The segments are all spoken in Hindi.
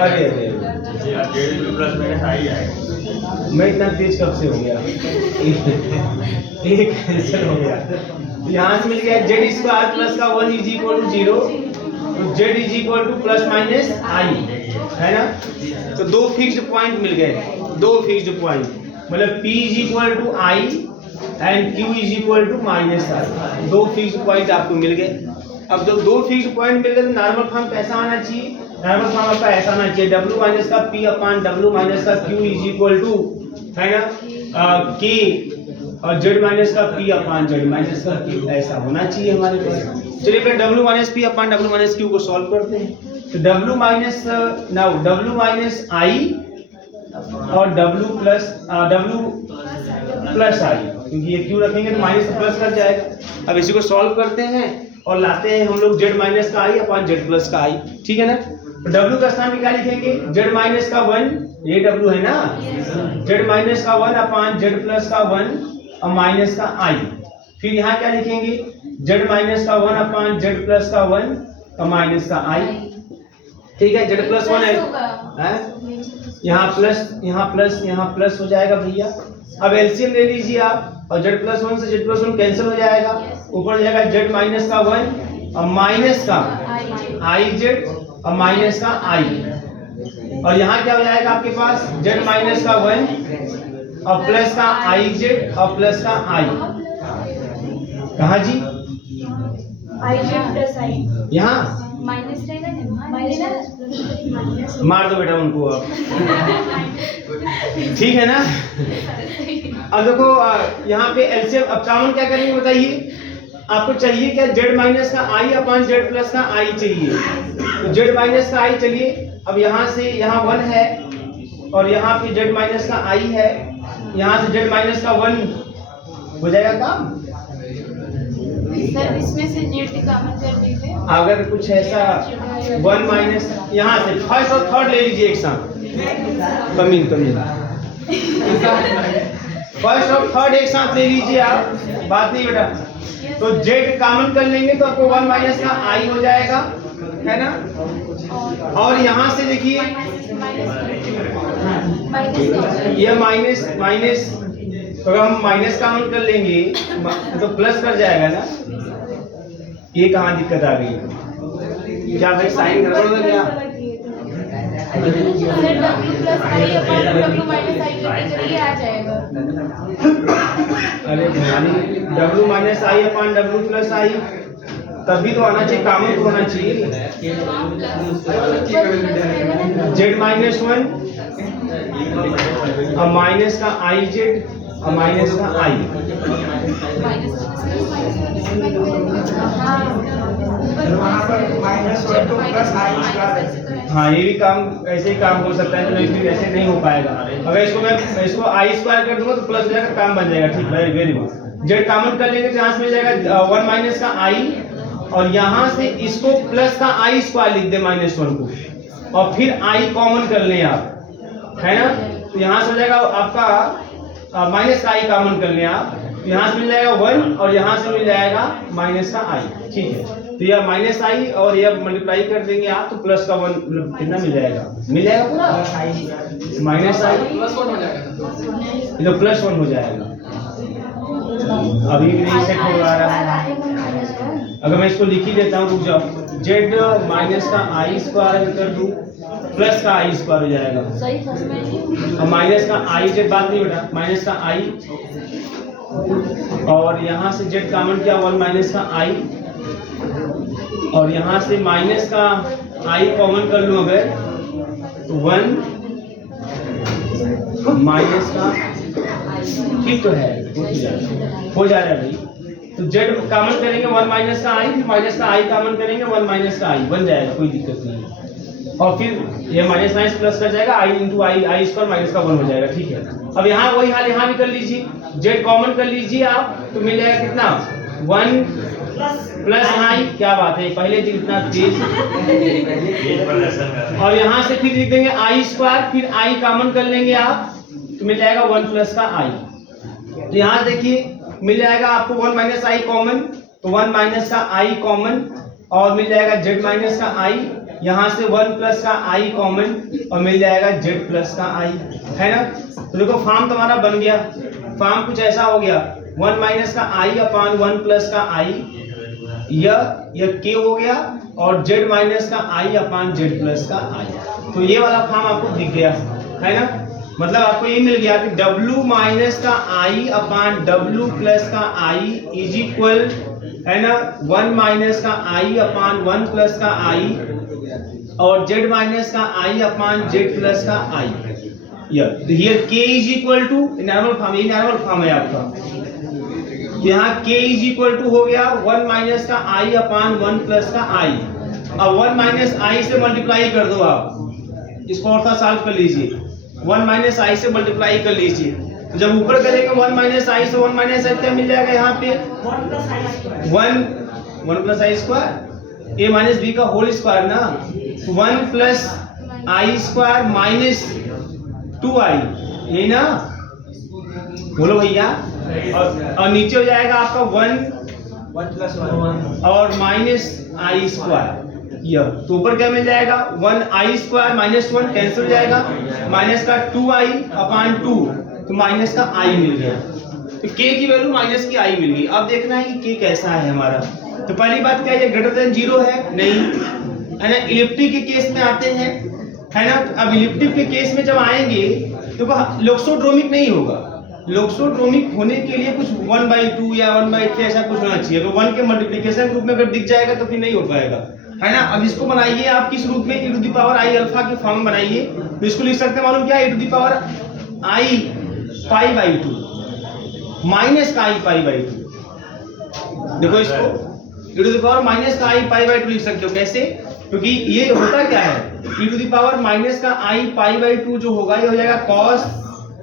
अरे अरे प्लस माइनस आई आएगा। मैं इतना तेज कब से हो गया? एक कैंसिल हो गया। यहाँ से मिल गया जेड स्क्वायर प्लस का 1 इज इक्वल टू 0, तो z is equal to plus minus i, है ना। तो दो फिक्स्ड पॉइंट मिल गए, दो फिक्स्ड पॉइंट, मतलब P is equal to i and Q is equal to minus i. दो फिक्स्ड पॉइंट आपको मिल गए। अब जब दो फिक्स्ड पॉइंट मिल गए तो नॉर्मल फॉर्म कैसा आना चाहिए? नॉर्मल फॉर्म आपका ऐसा आना चाहिए, W माइनस का P अपॉन W माइनस का Q इज इक्वल टू, है ना, K और Z माइनस का P अपॉन Z माइनस का Q, ऐसा होना चाहिए हमारे पास। चलिए फिर W minus P upon W minus Q को सॉल्व करते हैं। तो W माइनस आई और W प्लस आई, क्योंकि ये Q रखेंगे तो माइनस से प्लस कर जाएगा। अब इसी को सॉल्व करते हैं और लाते हैं हम लोग Z माइनस का आई अपॉन Z प्लस का आई, ठीक है ना। तो W का स्थान पे क्या लिखेंगे? Z माइनस का 1, ये W है ना, Z माइनस का 1 अपॉन Z प्लस का 1 और माइनस का आई। फिर यहाँ क्या लिखेंगे? Z माइनस का 1 अपॉन Z प्लस का 1 और माइनस का आई, ठीक है। Z प्लस 1 है, यहाँ प्लस हो जाएगा भैया। अब एलसीएम ले लीजिए आप, और Z प्लस 1 से Z प्लस 1 कैंसिल हो जाएगा, ऊपर हो जाएगा Z माइनस का 1 और माइनस का आई जेड और माइनस का आई, और यहाँ क्या हो जाएगा आपके पास? Z माइनस का 1 और प्लस का आई जेड और प्लस का आई। कहाँ जी? आई जेड प्लस आई यहाँ माइनस रहेगा ना, माइनस मार दो बेटा उनको अब, ठीक है ना। अब देखो यहाँ पे एलसीएम, अब कॉमन क्या करेंगे बताइए? आपको चाहिए क्या? Z माइनस का आई अपॉन Z प्लस का आई चाहिए, तो Z माइनस का आई, चलिए अब यहाँ से यहाँ 1 है और यहाँ पे Z माइनस का आई है, यहाँ से Z माइनस का 1 हो जाएगा काम। सर इसमें से जेड कॉमन कर दीजिए। अगर कुछ ऐसा 1 माइनस, यहाँ से फर्स्ट और थर्ड ले लीजिए एक साथ, कमीन फर्स्ट और थर्ड एक साथ ले लीजिए आप, बात नहीं बेटा। तो जेड कॉमन कर लेंगे तो आपको 1 माइनस का आई हो जाएगा, है ना। और यहाँ से देखिए ये माइनस, तो अगर हम माइनस कॉमन कर लेंगे तो प्लस कर जाएगा ना। ये कहाँ दिक्कत आ गई? क्या भाई साइन गड़बड़ हो गया? W प्लस आई अपॉन W माइनस आई के आ जाएगा। अरे भाई W माइनस आई अपॉन W प्लस आई, तभी तो आना चाहिए, कॉमन तो होना चाहिए। Z माइनस 1 और माइनस का आई जेड और माइनस का आई, हाँ ये भी काम ऐसे ही काम हो सकता है, तो लेकिन ऐसे नहीं हो पाएगा। अगर इसको आई स्क्वायर कर दूंगा तो प्लस हो जाएगा, काम बन जाएगा, ठीक है, वेरी गुड। जेड कॉमन कर लेंगे तो यहाँ से मिल जाएगा 1 माइनस का आई, और यहाँ से इसको प्लस का आई स्क्वायर लिख दे माइनस 1 को, और फिर आई कॉमन कर लें आप, है ना। तो यहाँ से हो जाएगा आपका माइनस का आई कॉमन कर लें आप, तो यहाँ से मिल जाएगा 1 और यहाँ से मिल जाएगा माइनस का आई, ठीक है। तो यह माइनस आई और यह मल्टीप्लाई कर देंगे आप तो प्लस का 1 कितना मिल जाएगा पूरा माइनस आई, ये तो प्लस 1 हो जाएगा। अभी भी नहीं सेट हो रहा है। अगर मैं इसको लिख ही देता हूँ, रुक जाओ, जेड माइनस का आई स्क्वायर कर दूँ प्लस का आई स्क्वायर हो जाएगा, और माइनस का आई जेड, बात नहीं बेटा, माइनस का आई, और यहाँ से जेड कॉमन किया 1 माइनस का आई, और यहाँ से माइनस का आई कॉमन कर लूँ अगर तो 1 माइनस का, ठीक तो है, हो जा रहा है भाई। तो जेड कॉमन करेंगे 1 माइनस का आई, फिर माइनस का आई कॉमन करेंगे 1 माइनस का आई, बन जाएगा, कोई दिक्कत नहीं है। और फिर ये माइनस माइनस प्लस कर जाएगा, आई इंटू आई स्क्वायर माइनस का 1 हो जाएगा, ठीक है। अब यहाँ वही हाल यहाँ भी कर लीजिए, जेड कॉमन कर लीजिए आप, तो मिल जाएगा कितना 1 प्लस आई, क्या बात है, पहले दिन इतना तेज। और यहाँ से फिर लिख देंगे आई स्क्वायर, फिर आई कॉमन कर लेंगे आप तो मिल जाएगा 1 प्लस का आई। तो यहाँ देखिए मिल जाएगा आपको 1 माइनस आई कॉमन, तो 1 माइनस का आई कॉमन, और मिल जाएगा जेड माइनस का आई, यहाँ से 1 प्लस का आई कॉमन और मिल जाएगा z प्लस का आई, है ना। तो देखो फॉर्म तुम्हारा बन गया, फॉर्म कुछ ऐसा हो गया 1 माइनस का आई अपान 1 प्लस का आई, यह k हो गया और z माइनस का आई अपान z प्लस का आई। तो ये वाला फॉर्म आपको दिख गया, है ना। मतलब आपको ये मिल गया कि w माइनस का आई अपान w प्लस का आई इज इक्वल, है ना, 1 माइनस का आई अपान 1 प्लस का आई और z माइनस का आई अपान z प्लस का आई। ये k is equal to normal form, ये नॉर्मल फॉर्म है आपका। यहाँ k इज इक्वल टू हो गया 1 माइनस का आई अपान 1 प्लस का आई। अब 1 माइनस आई से मल्टीप्लाई कर दो, आप इसको और सा सॉल्व कर लीजिए, 1 माइनस आई से मल्टीप्लाई कर लीजिए। तो जब ऊपर करेंगे 1 माइनस आई से 1 माइनस आई क्या मिल जाएगा यहाँ पे 1 प्लस आई स्क्वायर, ए माइनस बी का होल स्क्वायर ना, 1 प्लस आई स्क्वायर माइनस 2i, यही ना, बोलो भैया। और नीचे हो जाएगा आपका 1 प्लस 1 और माइनस आई स्क्वायर। यह तो ऊपर क्या मिल जाएगा 1 आई स्क्वायर माइनस 1 कैंसिल हो जाएगा, माइनस का 2i अपान 2, तो माइनस का i मिल गया। तो k की वैल्यू माइनस की i मिल गई। अब देखना है कि k कैसा है हमारा। तो पहली बात क्या है, ग्रेटर देन 0 है नहीं, है ना। इलिप्टिक के केस में आते हैं, है ना। तो अब इलिप्टिक के केस में जब आएंगे तो लोक्सोड्रोमिक नहीं होगा। लोक्सोड्रोमिक होने के लिए कुछ 1/2 या 1/3 ऐसा कुछ होना चाहिए। तो 1 के मल्टीप्लिकेशन के रूप में अगर दिख जाएगा तो फिर नहीं हो पाएगा, है ना। अब इसको बनाइए आप किस रूप में, e to the power i alpha के फॉर्म बनाइए। तो इसको लिख सकते हैं, मालूम क्या, e to the power i π/2 minus का i π/2। देखो इसको e to the power minus का i π/2 लिख सकते हो। कैसे, क्योंकि ये होता क्या है, e to the power minus का i π/2 जो होगा ये हो जाएगा cos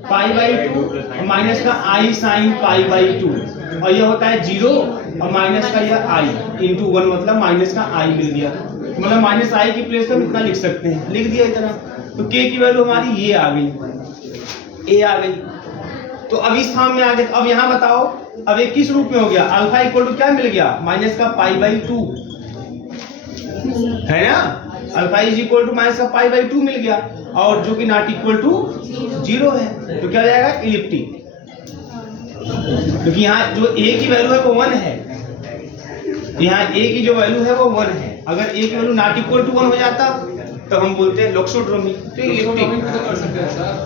π/2 माइनस का i sin π/2, और ये होता है 0 और माइनस का यह i इंटू 1, मतलब माइनस का i मिल गया। मतलब माइनस i की प्लेस पर इतना लिख सकते हैं, लिख दिया इतना। तो k की वैल्यू हमारी ये आ गई, a आ गई। तो अब इस फॉर्म में आ गए। अब यहाँ बताओ, अब एक किस रूप में हो गया, अल्फा इक्वल टू क्या मिल गया, माइनस का π/2, है ना। Alpha is equal to minus का π/2 मिल गया, और जो कि नॉट इक्वल टू 0 है। तो क्या हो जाएगा, इलिप्टिक। क्योंकि यहाँ जो a की वैल्यू है वो 1 है, यहाँ a की जो वैल्यू है वो 1 है। अगर a की वैल्यू नॉट इक्वल टू 1 हो जाता तो हम बोलते हैं लोक्सोड्रोमिक। तो इलिप्टिक,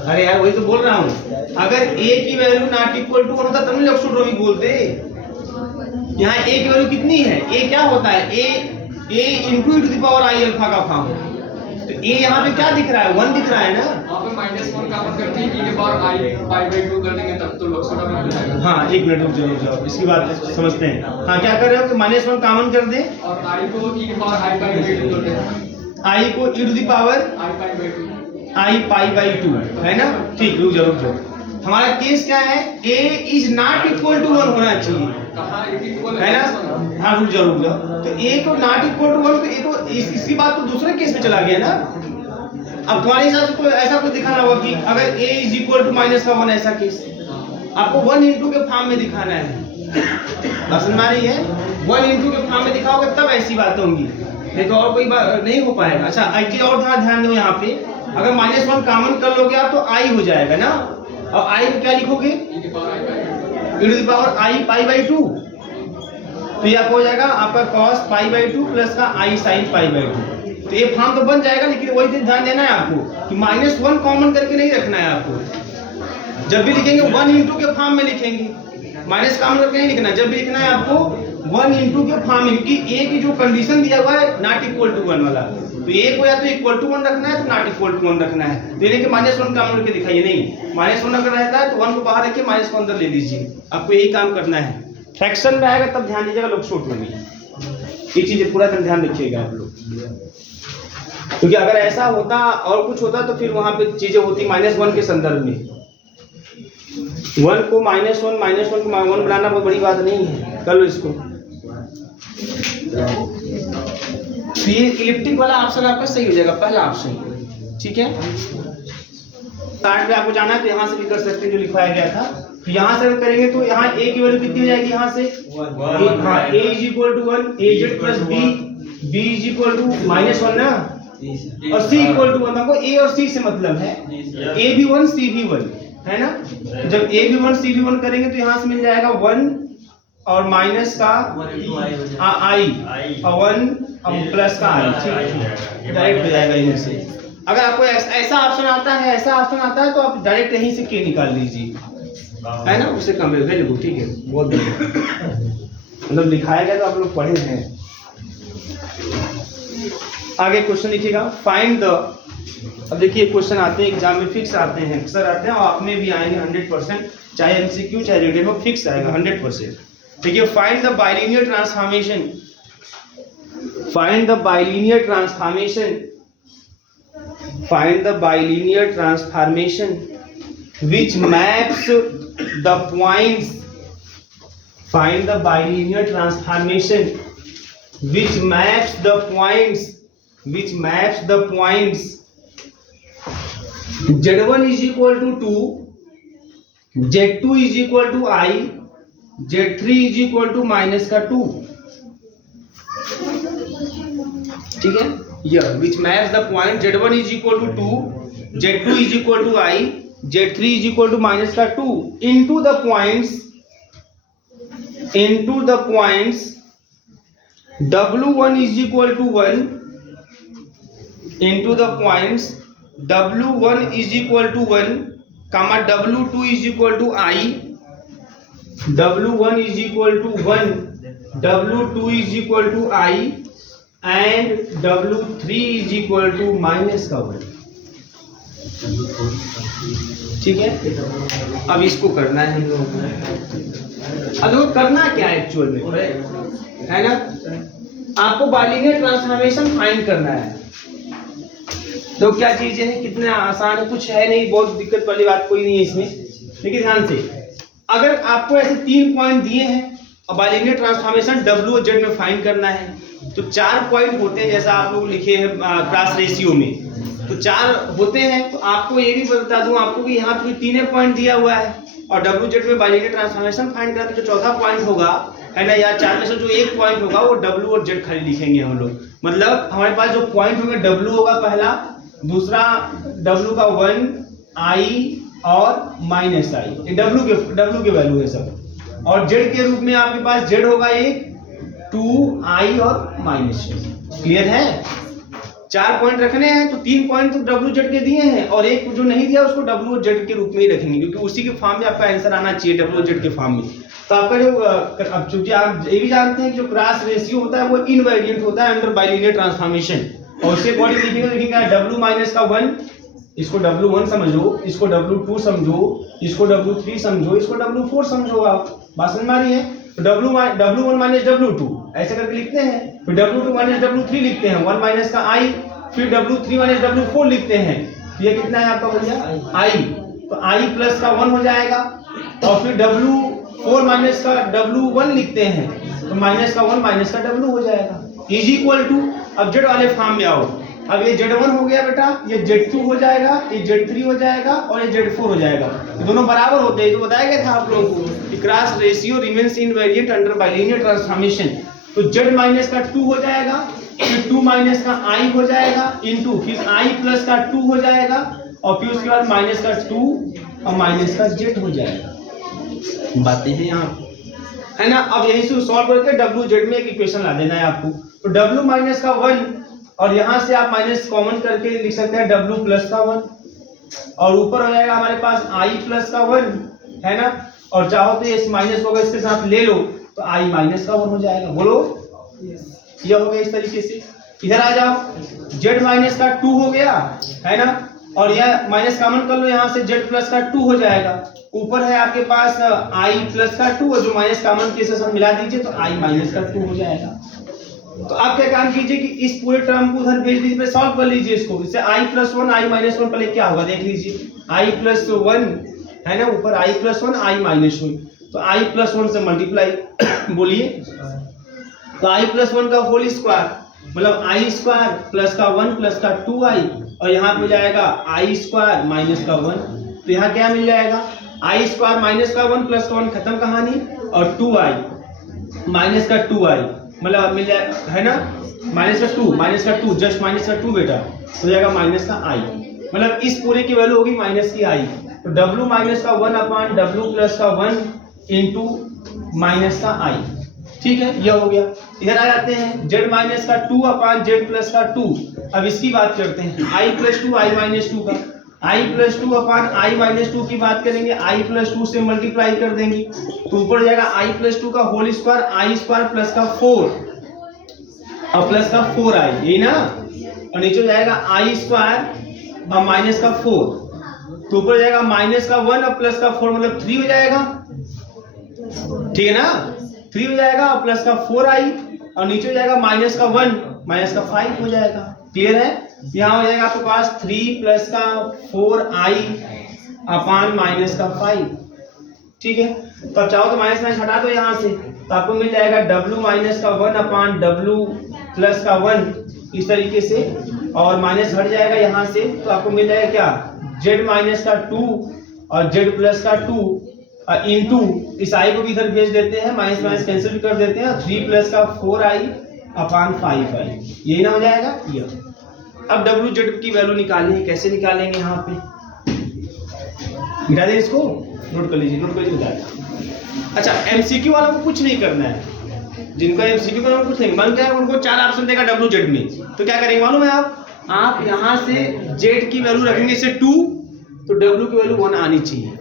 अरे यार वही तो बोल रहा हूँ, अगर a की वैल्यू नॉट इक्वल टू 1 होता तब लोक्सोड्रोमिक बोलते। यहाँ a की वैल्यू कितनी है, a क्या होता है, a into e to the power i alpha का फॉर्म। तो a यहाँ पे क्या दिख रहा है, 1 दिख रहा है ना। वहाँ पे -1 कॉमन करके e के पावर i π/2 कर देंगे तब तो लोक्सोड्रोमिक मिल जाएगा। हाँ, एक मिनट रुक जाओ, इसकी बात समझते हैं। हाँ, क्या कर रहे हो कि -1 कॉमन कर दें और i को e के पावर i π/2 कर देंगे, i को e to the power i π/2, i है ना। ठीक, रुक जाओ। हमारा केस क्या है, a is not equal to 1 होना चाहिए, कहाँ इक्वल है ना। हाँ, रुक जाओ। तो a को नॉट इक्वल टू 1, तो a को इसकी बात तो दूसरे केस में चला गया ना। अब तुम्हारे हिसाब से कोई ऐसा कुछ दिखाना होगा कि अगर a is equal to minus का 1, ऐसा केस आपको 1 इंटू के फॉर्म में दिखाना है। समझ में आ रही है, 1 इंटू के फॉर्म में दिखाओगे तब ऐसी बातें होंगी, नहीं तो और कोई बात नहीं हो पाएगा। अच्छा, एक चीज और ध्यान दो, यहाँ पे अगर -1 कॉमन कर लोगे आप तो i हो जाएगा ना। और i को क्या लिखोगे, e के power i e to the power i π/2। तो ये आपको हो जाएगा आपका cos π/2 प्लस का i sin π/2। तो ये फॉर्म तो बन जाएगा, लेकिन वही चीज ध्यान देना है आपको कि -1 कॉमन करके नहीं रखना है आपको। जब भी लिखेंगे 1 इंटू के फॉर्म में लिखेंगे, माइनस कॉमन करके नहीं लिखना। जब भी लिखना है आपको 1 इंटू के फॉर्म में, क्योंकि a की जो कंडीशन दिया हुआ है नॉट इक्वल टू 1 वाला, तो a को या तो इक्वल टू 1 रखना है तो नॉट इक्वल टू 1 रखना है। तो यानी कि -1 कॉमन करके दिखाइए, नहीं -1 अगर रहता है तो 1 को बाहर रखिए, माइनस को अंदर ले लीजिए। आपको यही काम करना है। फ्रैक्शन में आएगा तब ध्यान दीजिएगा लोक्सोड्रोमिक, ये चीजें पूरा ध्यान रखिएगा आप लोग। क्योंकि अगर ऐसा होता और कुछ होता तो फिर वहां पे चीजें होती -1 के संदर्भ में। 1 को -1 को 1 बनाना बहुत बड़ी बात नहीं है, कर लो इसको। तो ये इलिप्टिक वाला ऑप्शन आपका सही हो जाएगा, पहला ऑप्शन, ठीक है। स्टार्ट में आपको जाना है तो यहाँ से भी कर सकते हैं जो लिखवाया गया था। तो यहाँ से करेंगे तो यहाँ a की वैल्यू कितनी हो जाएगी, यहाँ से हाँ a is equal to 1, az plus b, b is equal to -1 ना, और C इक्वल टू 1, हमको A और C से मतलब है, A भी 1 C भी 1 है ना। जब A भी 1 C भी 1 करेंगे तो यहाँ से मिल जाएगा 1 और माइनस का I और 1 और प्लस का I, डायरेक्ट हो जाएगा यहाँ से। अगर आपको ऐसा ऑप्शन आता है, ऐसा ऑप्शन आता है तो आप डायरेक्ट यहीं से K निकाल लीजिए, है ना, उससे कम है। वेरी गुड, ठीक है, बहुत बढ़िया। मतलब लिखाया गया तो आप लोग पढ़े हैं। आगे क्वेश्चन लिखिएगा, फाइंड द। अब देखिए क्वेश्चन आते हैं एग्जाम में, फिक्स आते हैं, अक्सर आते हैं और आप में भी आएंगे 100%, चाहे एमसीक्यू चाहे रिटन में फिक्स आएगा 100%। देखिए, find the bilinear transformation, find the bilinear transformation, find the bilinear transformation which maps the points, find the bilinear transformation which maps the points, which maps the points z1 is equal to 2, z2 is equal to I, z3 is equal to minus का 2, ठीक है। यह which maps the point z1 is equal to 2, z2 is equal to I, z3 is equal to minus का 2 into the points w1 is equal to 1, into the points w1 is equal to 1, comma w2 is equal to I, w1 is equal to 1, w2 is equal to I and w3 is equal to minus का 1, ठीक है। अब इसको करना है, अब करना क्या है एक्चुअल में, है ना, आपको बाइलिनियर ट्रांसफॉर्मेशन फाइंड करना है। तो क्या चीजें हैं, कितना आसान है, कुछ है नहीं, बहुत दिक्कत वाली बात कोई नहीं है इसमें। लेकिन ध्यान से, अगर आपको ऐसे 3 पॉइंट दिए हैं और बाइलिनियर ट्रांसफॉर्मेशन W और Z में फाइंड करना है, तो 4 पॉइंट होते हैं, जैसा आप लोग लिखे हैं क्लास रेशियो में, तो 4 होते हैं। तो आपको ये भी बता दूं आपको कि यहाँ पे 3 पॉइंट दिया हुआ है और WZ में बाइलिनियर ट्रांसफॉर्मेशन फाइंड करना, तो जो चौथा पॉइंट होगा, है ना, या 4 में से जो एक पॉइंट होगा वो W और Z खाली लिखेंगे हम लोग। मतलब हमारे पास जो पॉइंट होंगे, W होगा पहला, दूसरा W का 1 I और माइनस I, ये W के वैल्यू है सब। और Z के रूप में आपके पास Z होगा एक 2 I और माइनस। क्लियर है? 4 पॉइंट रखने हैं तो 3 पॉइंट तो WZ के दिए हैं और एक जो नहीं दिया उसको WZ के रूप में ही रखेंगे, क्योंकि उसी के फॉर्म में आपका आंसर आना चाहिए, WZ के फॉर्म में। तो आपका जो अब चूंकि आप ये भी जानते हैं कि जो क्रॉस रेशियो होता है वो इनवेरिएंट होता है अंडर बाइलिनियर ट्रांसफॉर्मेशन, और उसके अकॉर्डिंग लिखेंगे, देखिए W माइनस का 1, इसको W1 समझो, इसको W2 समझो, इसको W3 समझो, इसको W4 समझो। आप बात समझ में आ रही है? तो W1 माइनस W2 ऐसे करके लिखते हैं, फिर W2 माइनस W3 लिखते हैं, 1 माइनस का I, फिर W3 माइनस W4 लिखते हैं। ये कितना है आपका भैया? I, तो I प्लस का 1 हो जाएगा, और फिर W4 माइनस का W1 लिखते हैं, तो माइनस का 1 माइनस का W हो जाएगा, इज इक्वल टू। अब Z वाले फॉर्म में आओ, अब ये Z1 हो गया बेटा, ये Z2 हो जाएगा, ये Z3 हो जाएगा और ये Z4 हो जाएगा, तो दोनों बराबर होते हैं। तो बताया गया था आप लोगों को कि cross ratio remains invariant under bilinear transformation. तो Z माइनस का 2 हो जाएगा, फिर 2 माइनस का I हो जाएगा, इनटू फिर I प्लस का 2 हो जाएगा, और फिर उसके बाद माइनस का 2 और माइनस का Z हो जाएगा। बातें हैं यहाँ, है ना। अब यहीं से सॉल्व करके WZ में एक इक्वेशन ला देना है आपको। तो W माइनस का 1 और यहाँ से आप माइनस कॉमन करके लिख सकते हैं W प्लस का 1, और ऊपर हो जाएगा हमारे पास I प्लस का 1, है ना, और चाहो तो इस माइनस को इसके साथ ले लो तो I माइनस का 1 हो जाएगा। बोलो, यह हो गया इस तरीके से। इधर आ जाओ, Z माइनस का 2 हो गया, है ना, और यह माइनस कॉमन कर लो, यहाँ से Z प्लस का 2 हो जाएगा। ऊपर है आपके पास I प्लस का 2, और जो माइनस कॉमन के साथ मिला दीजिए तो I माइनस का 2 हो जाएगा। तो आप क्या काम कीजिए कि इस पूरे टर्म को उधर भेज दीजिए, सॉल्व कर लीजिए इसको। इससे I प्लस 1 I माइनस 1 पहले क्या होगा देख लीजिए, I प्लस 1 है ना, ऊपर I प्लस 1 I माइनस 1, तो I प्लस 1 से मल्टीप्लाई बोलिए, तो I प्लस 1 का होल स्क्वायर मतलब I स्क्वायर प्लस का 1 प्लस का 2I, और यहाँ पे जाएगा I स्क्वायर माइनस का 1, तो यहाँ क्या मिल जाएगा, I स्क्वायर माइनस का 1 प्लस का 1 खत्म कहानी, और 2I माइनस का 2I मतलब मिल जाए, है ना। माइनस का टू जस्ट माइनस का टू बेटा हो जाएगा माइनस का आई, मतलब इस पूरे की वैल्यू होगी माइनस की आई। तो W माइनस का 1 अपॉन W प्लस का 1 इंटू माइनस का आई, ठीक है, यह हो गया। इधर आ जाते हैं Z माइनस का 2 अपॉन Z प्लस का 2। अब इसकी बात करते हैं I प्लस 2 I माइनस 2 का, I plus 2 upon I minus 2 की बात करेंगे, I प्लस 2 से मल्टीप्लाई कर देंगे तो ऊपर जाएगा I प्लस 2 का whole square, I square plus का 4 और प्लस का 4I, यही ना, और नीचे जाएगा I स्क्वायर और माइनस का 4 तो ऊपर जाएगा माइनस का 1 और प्लस का 4 मतलब 3 हो जाएगा, ठीक है ना, 3 हो जाएगा और प्लस का 4I और नीचे हो जाएगा माइनस का 1 माइनस का 5 हो जाएगा। क्लियर है? यहाँ हो जाएगा आपके पास 3 प्लस का 4I अपॉन माइनस का 5, ठीक है। तो अब चाहो तो माइनस माइनस हटा दो यहाँ से, तो आपको मिल जाएगा W माइनस का 1 अपॉन W प्लस का 1 इस तरीके से, और माइनस हट जाएगा यहाँ से तो आपको मिल जाएगा क्या, Z माइनस का 2 और Z प्लस का 2 इंटू इस I को भी इधर भेज देते हैं, माइनस माइनस कैंसिल भी कर देते हैं, 3 प्लस का 4I अपॉन 5I, यही ना हो जाएगा ये। अब WZ की वैल्यू निकालेंगे, कैसे निकालेंगे, यहाँ पे मिटा दें, इसको नोट कर लीजिए, नोट कर लीजिए बताया। अच्छा, MCQ वालों को कुछ नहीं करना है, जिनको MCQ वालों को कुछ नहीं, मन क्या है उनको 4 ऑप्शन देगा WZ में, तो क्या करेंगे मालूम है आप यहाँ से Z की वैल्यू रखेंगे इसे 2 तो W की वैल्यू 1 आनी चाहिए,